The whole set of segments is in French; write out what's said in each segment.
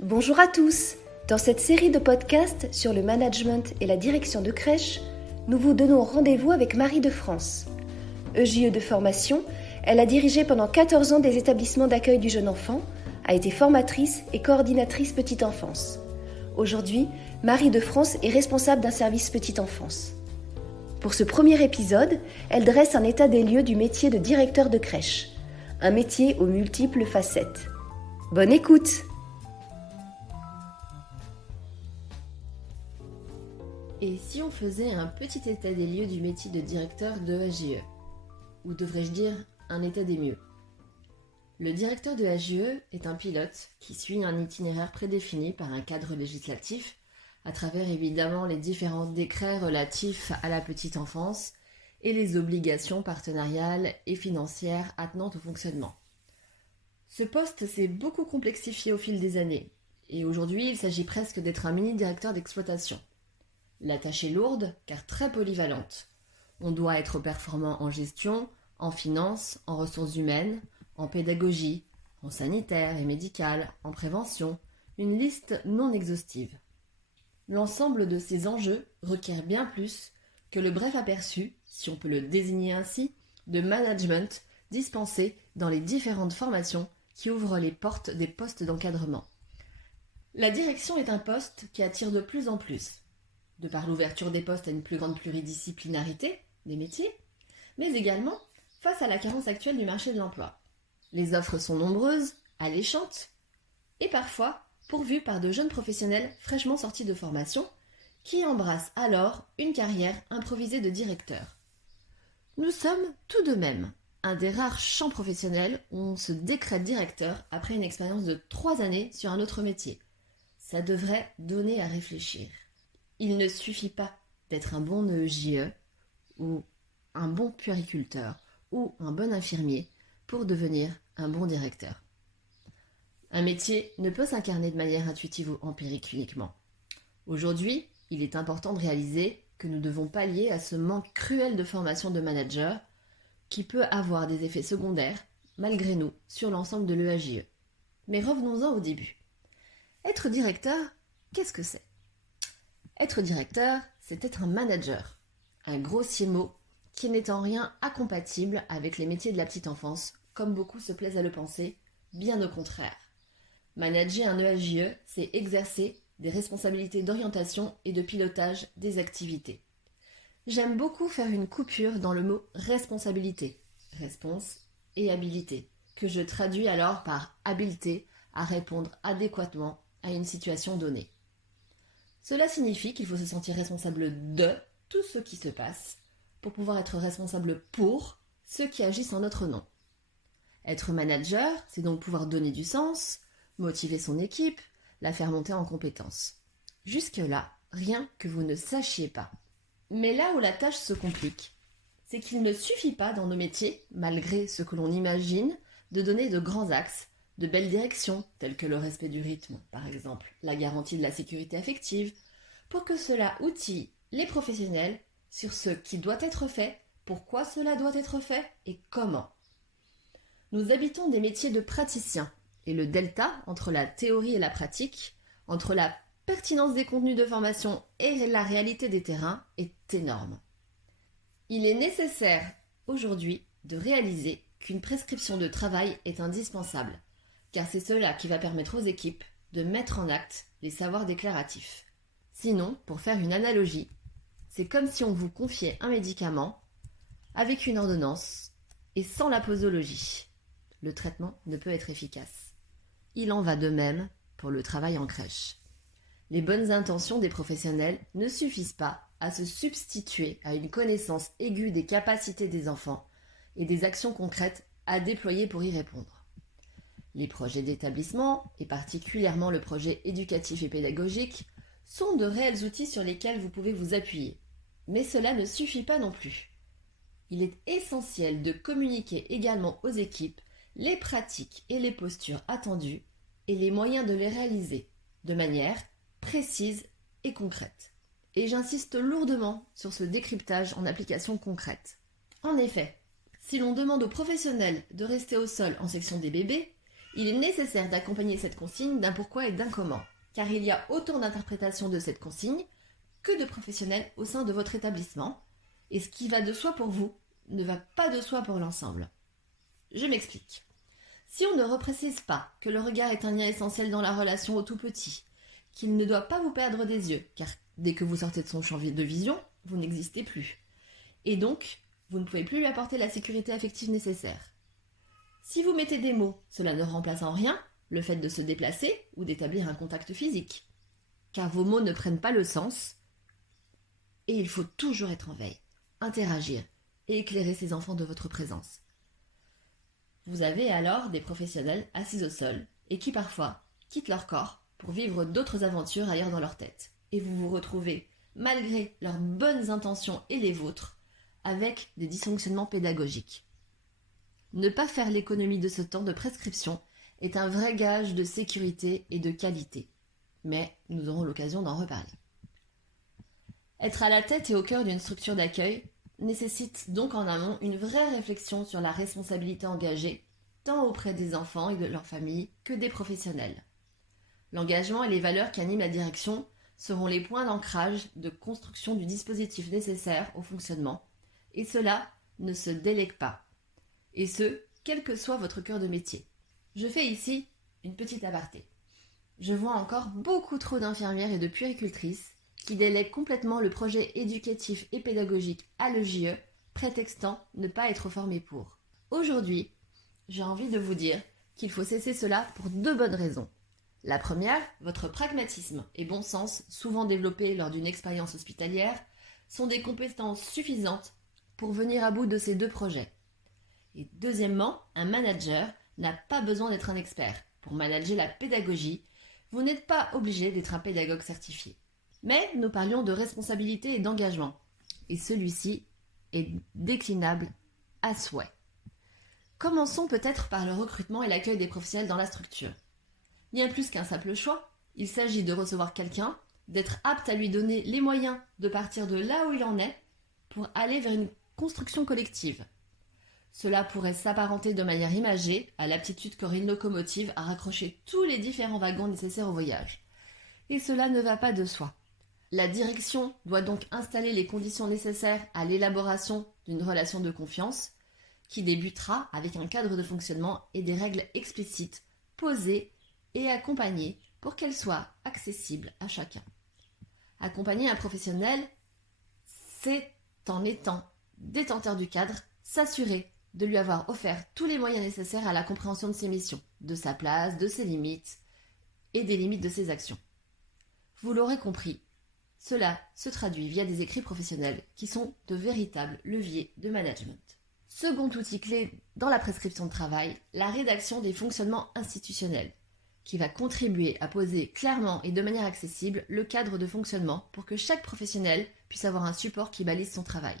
Bonjour à tous. Dans cette série de podcasts sur le management et la direction de crèche, nous vous donnons rendez-vous avec Marie de France. EJE de formation, elle a dirigé pendant 14 ans des établissements d'accueil du jeune enfant, a été formatrice et coordinatrice petite enfance. Aujourd'hui, Marie de France est responsable d'un service petite enfance. Pour ce premier épisode, elle dresse un état des lieux du métier de directeur de crèche, un métier aux multiples facettes. Bonne écoute! Et si on faisait un petit état des lieux du métier de directeur de AGE? Ou devrais-je dire un état des mieux? Le directeur de AGE est un pilote qui suit un itinéraire prédéfini par un cadre législatif, à travers évidemment les différents décrets relatifs à la petite enfance et les obligations partenariales et financières attenantes au fonctionnement. Ce poste s'est beaucoup complexifié au fil des années, et aujourd'hui il s'agit presque d'être un mini-directeur d'exploitation. La tâche est lourde car très polyvalente. On doit être performant en gestion, en finance, en ressources humaines, en pédagogie, en sanitaire et médical, en prévention, une liste non exhaustive. L'ensemble de ces enjeux requiert bien plus que le bref aperçu, si on peut le désigner ainsi, de management dispensé dans les différentes formations qui ouvrent les portes des postes d'encadrement. La direction est un poste qui attire de plus en plus, de par l'ouverture des postes à une plus grande pluridisciplinarité des métiers, mais également face à la carence actuelle du marché de l'emploi. Les offres sont nombreuses, alléchantes, et parfois pourvues par de jeunes professionnels fraîchement sortis de formation, qui embrassent alors une carrière improvisée de directeur. Nous sommes tout de même un des rares champs professionnels où on se décrète directeur après une expérience de 3 années sur un autre métier. Ça devrait donner à réfléchir. Il ne suffit pas d'être un bon EJE ou un bon puériculteur ou un bon infirmier pour devenir un bon directeur. Un métier ne peut s'incarner de manière intuitive ou empirique uniquement. Aujourd'hui, il est important de réaliser que nous devons pallier à ce manque cruel de formation de managers qui peut avoir des effets secondaires, malgré nous, sur l'ensemble de l'EAJE. Mais revenons-en au début. Être directeur, qu'est-ce que c'est ? Être directeur, c'est être un manager, un grossier mot qui n'est en rien incompatible avec les métiers de la petite enfance, comme beaucoup se plaisent à le penser, bien au contraire. Manager un EAJE, c'est exercer des responsabilités d'orientation et de pilotage des activités. J'aime beaucoup faire une coupure dans le mot responsabilité, réponse et habilité, que je traduis alors par habileté à répondre adéquatement à une situation donnée. Cela signifie qu'il faut se sentir responsable de tout ce qui se passe pour pouvoir être responsable pour ceux qui agissent en notre nom. Être manager, c'est donc pouvoir donner du sens, motiver son équipe, la faire monter en compétences. Jusque-là, rien que vous ne sachiez pas. Mais là où la tâche se complique, c'est qu'il ne suffit pas dans nos métiers, malgré ce que l'on imagine, de donner de grands axes, de belles directions, telles que le respect du rythme, par exemple, la garantie de la sécurité affective, pour que cela outille les professionnels sur ce qui doit être fait, pourquoi cela doit être fait et comment. Nous habitons des métiers de praticiens, et le delta entre la théorie et la pratique, entre la pertinence des contenus de formation et la réalité des terrains est énorme. Il est nécessaire aujourd'hui de réaliser qu'une prescription de travail est indispensable, car c'est cela qui va permettre aux équipes de mettre en acte les savoirs déclaratifs. Sinon, pour faire une analogie, c'est comme si on vous confiait un médicament avec une ordonnance et sans la posologie. Le traitement ne peut être efficace. Il en va de même pour le travail en crèche. Les bonnes intentions des professionnels ne suffisent pas à se substituer à une connaissance aiguë des capacités des enfants et des actions concrètes à déployer pour y répondre. Les projets d'établissement, et particulièrement le projet éducatif et pédagogique, sont de réels outils sur lesquels vous pouvez vous appuyer. Mais cela ne suffit pas non plus. Il est essentiel de communiquer également aux équipes les pratiques et les postures attendues et les moyens de les réaliser de manière précise et concrète. Et j'insiste lourdement sur ce décryptage en application concrète. En effet, si l'on demande aux professionnels de rester au sol en section des bébés, Il est nécessaire d'accompagner cette consigne d'un pourquoi et d'un comment, car il y a autant d'interprétations de cette consigne que de professionnels au sein de votre établissement, et ce qui va de soi pour vous ne va pas de soi pour l'ensemble. Je m'explique. Si on ne reprécise pas que le regard est un lien essentiel dans la relation au tout petit, qu'il ne doit pas vous perdre des yeux, car dès que vous sortez de son champ de vision, vous n'existez plus. Et donc, vous ne pouvez plus lui apporter la sécurité affective nécessaire. Si vous mettez des mots, cela ne remplace en rien le fait de se déplacer ou d'établir un contact physique, car vos mots ne prennent pas le sens, et il faut toujours être en veille, interagir et éclairer ses enfants de votre présence. Vous avez alors des professionnels assis au sol et qui parfois quittent leur corps pour vivre d'autres aventures ailleurs dans leur tête. Et vous vous retrouvez, malgré leurs bonnes intentions et les vôtres, avec des dysfonctionnements pédagogiques. Ne pas faire l'économie de ce temps de prescription est un vrai gage de sécurité et de qualité. Mais nous aurons l'occasion d'en reparler. Être à la tête et au cœur d'une structure d'accueil nécessite donc en amont une vraie réflexion sur la responsabilité engagée, tant auprès des enfants et de leurs familles que des professionnels. L'engagement et les valeurs qui animent la direction seront les points d'ancrage de construction du dispositif nécessaire au fonctionnement, et cela ne se délègue pas, et ce, quel que soit votre cœur de métier. Je fais ici une petite aparté. Je vois encore beaucoup trop d'infirmières et de puéricultrices qui délèguent complètement le projet éducatif et pédagogique à l'EJE, prétextant ne pas être formées pour. Aujourd'hui, j'ai envie de vous dire qu'il faut cesser cela pour 2 bonnes raisons. La première, votre pragmatisme et bon sens, souvent développés lors d'une expérience hospitalière, sont des compétences suffisantes pour venir à bout de ces 2 projets. Et deuxièmement, un manager n'a pas besoin d'être un expert. Pour manager la pédagogie, vous n'êtes pas obligé d'être un pédagogue certifié. Mais nous parlions de responsabilité et d'engagement, et celui-ci est déclinable à souhait. Commençons peut-être par le recrutement et l'accueil des professionnels dans la structure. Bien plus qu'un simple choix, il s'agit de recevoir quelqu'un, d'être apte à lui donner les moyens de partir de là où il en est pour aller vers une construction collective. Cela pourrait s'apparenter de manière imagée à l'aptitude qu'aurait une locomotive à raccrocher tous les différents wagons nécessaires au voyage. Et cela ne va pas de soi. La direction doit donc installer les conditions nécessaires à l'élaboration d'une relation de confiance qui débutera avec un cadre de fonctionnement et des règles explicites, posées et accompagnées pour qu'elles soient accessibles à chacun. Accompagner un professionnel, c'est en étant détenteur du cadre, s'assurer de lui avoir offert tous les moyens nécessaires à la compréhension de ses missions, de sa place, de ses limites et des limites de ses actions. Vous l'aurez compris, cela se traduit via des écrits professionnels qui sont de véritables leviers de management. Second outil clé dans la prescription de travail, la rédaction des fonctionnements institutionnels, qui va contribuer à poser clairement et de manière accessible le cadre de fonctionnement pour que chaque professionnel puisse avoir un support qui balise son travail.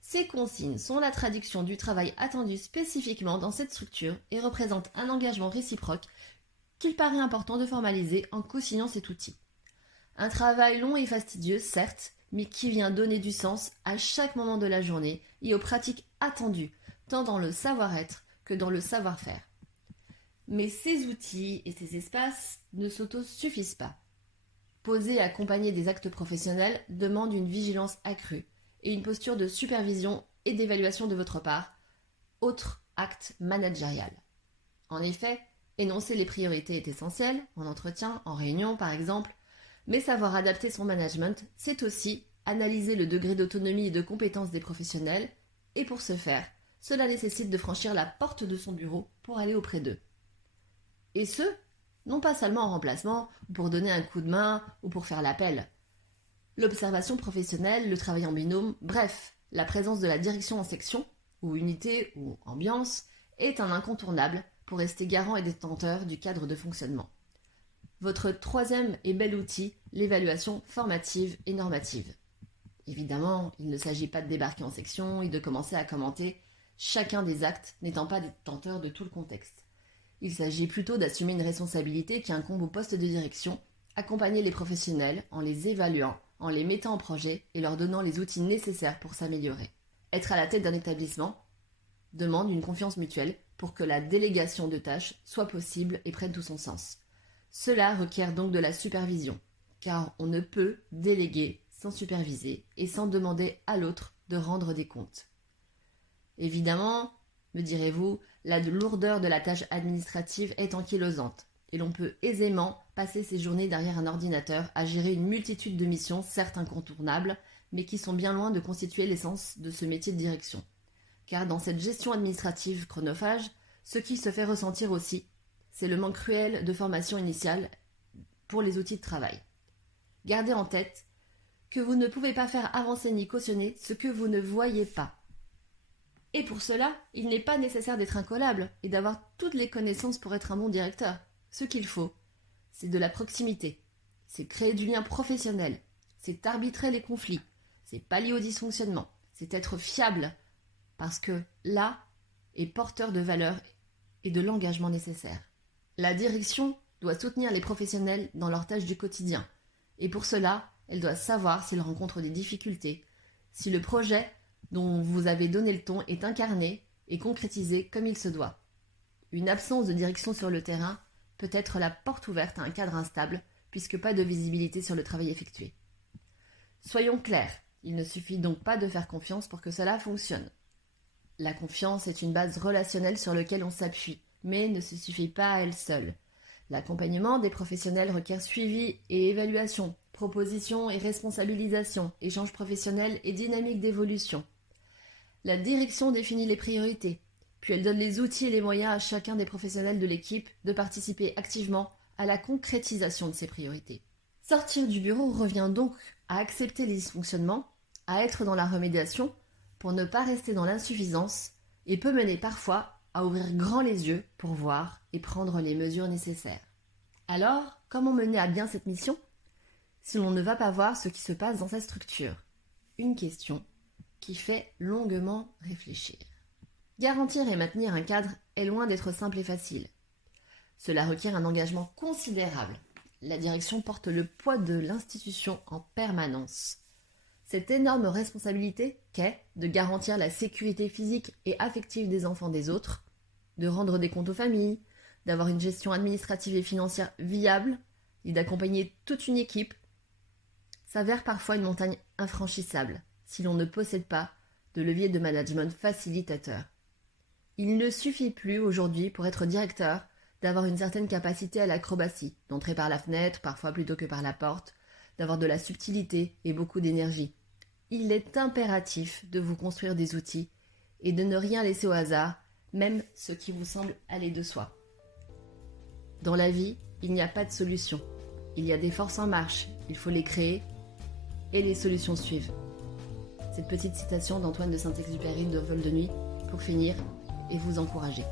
Ces consignes sont la traduction du travail attendu spécifiquement dans cette structure et représentent un engagement réciproque qu'il paraît important de formaliser en co-signant cet outil. Un travail long et fastidieux, certes, mais qui vient donner du sens à chaque moment de la journée et aux pratiques attendues, tant dans le savoir-être que dans le savoir-faire. Mais ces outils et ces espaces ne s'autosuffisent pas. Poser et accompagner des actes professionnels demande une vigilance accrue et une posture de supervision et d'évaluation de votre part, autre acte managérial. En effet, énoncer les priorités est essentiel, en entretien, en réunion par exemple, mais savoir adapter son management, c'est aussi analyser le degré d'autonomie et de compétence des professionnels, et pour ce faire, cela nécessite de franchir la porte de son bureau pour aller auprès d'eux. Et ce, non pas seulement en remplacement, ou pour donner un coup de main, ou pour faire l'appel. L'observation professionnelle, le travail en binôme, bref, la présence de la direction en section, ou unité, ou ambiance, est un incontournable pour rester garant et détenteur du cadre de fonctionnement. Votre troisième et bel outil, l'évaluation formative et normative. Évidemment, il ne s'agit pas de débarquer en section et de commencer à commenter chacun des actes n'étant pas détenteur de tout le contexte. Il s'agit plutôt d'assumer une responsabilité qui incombe au poste de direction, accompagner les professionnels en les évaluant, en les mettant en projet et leur donnant les outils nécessaires pour s'améliorer. Être à la tête d'un établissement demande une confiance mutuelle pour que la délégation de tâches soit possible et prenne tout son sens. Cela requiert donc de la supervision, car on ne peut déléguer sans superviser et sans demander à l'autre de rendre des comptes. Évidemment, me direz-vous, la lourdeur de la tâche administrative est ankylosante et l'on peut aisément passer ses journées derrière un ordinateur à gérer une multitude de missions, certes incontournables, mais qui sont bien loin de constituer l'essence de ce métier de direction. Car dans cette gestion administrative chronophage, ce qui se fait ressentir aussi, c'est le manque cruel de formation initiale pour les outils de travail. Gardez en tête que vous ne pouvez pas faire avancer ni cautionner ce que vous ne voyez pas. Et pour cela, il n'est pas nécessaire d'être incollable et d'avoir toutes les connaissances pour être un bon directeur. Ce qu'il faut, c'est de la proximité, c'est créer du lien professionnel, c'est arbitrer les conflits, c'est pallier aux dysfonctionnements, c'est être fiable, parce que là est porteur de valeurs et de l'engagement nécessaire. La direction doit soutenir les professionnels dans leurs tâches du quotidien, et pour cela, elle doit savoir s'ils rencontrent des difficultés, si le projet dont vous avez donné le ton est incarné et concrétisé comme il se doit. Une absence de direction sur le terrain peut être la porte ouverte à un cadre instable, puisque pas de visibilité sur le travail effectué. Soyons clairs, il ne suffit donc pas de faire confiance pour que cela fonctionne. La confiance est une base relationnelle sur laquelle on s'appuie, mais ne se suffit pas à elle seule. L'accompagnement des professionnels requiert suivi et évaluation, proposition et responsabilisation, échange professionnel et dynamique d'évolution. La direction définit les priorités, puis elle donne les outils et les moyens à chacun des professionnels de l'équipe de participer activement à la concrétisation de ces priorités. Sortir du bureau revient donc à accepter les dysfonctionnements, à être dans la remédiation pour ne pas rester dans l'insuffisance et peut mener parfois à ouvrir grand les yeux pour voir et prendre les mesures nécessaires. Alors, comment mener à bien cette mission si l'on ne va pas voir ce qui se passe dans sa structure? Une question qui fait longuement réfléchir. Garantir et maintenir un cadre est loin d'être simple et facile. Cela requiert un engagement considérable. La direction porte le poids de l'institution en permanence. Cette énorme responsabilité qu'est de garantir la sécurité physique et affective des enfants des autres, de rendre des comptes aux familles, d'avoir une gestion administrative et financière viable et d'accompagner toute une équipe, s'avère parfois une montagne infranchissable si l'on ne possède pas de levier de management facilitateur. Il ne suffit plus aujourd'hui pour être directeur d'avoir une certaine capacité à l'acrobatie, d'entrer par la fenêtre, parfois plutôt que par la porte, d'avoir de la subtilité et beaucoup d'énergie. Il est impératif de vous construire des outils et de ne rien laisser au hasard, même ce qui vous semble aller de soi. Dans la vie, il n'y a pas de solution. Il y a des forces en marche, il faut les créer et les solutions suivent. Cette petite citation d'Antoine de Saint-Exupéry de Vol de nuit pour finir et vous encourager.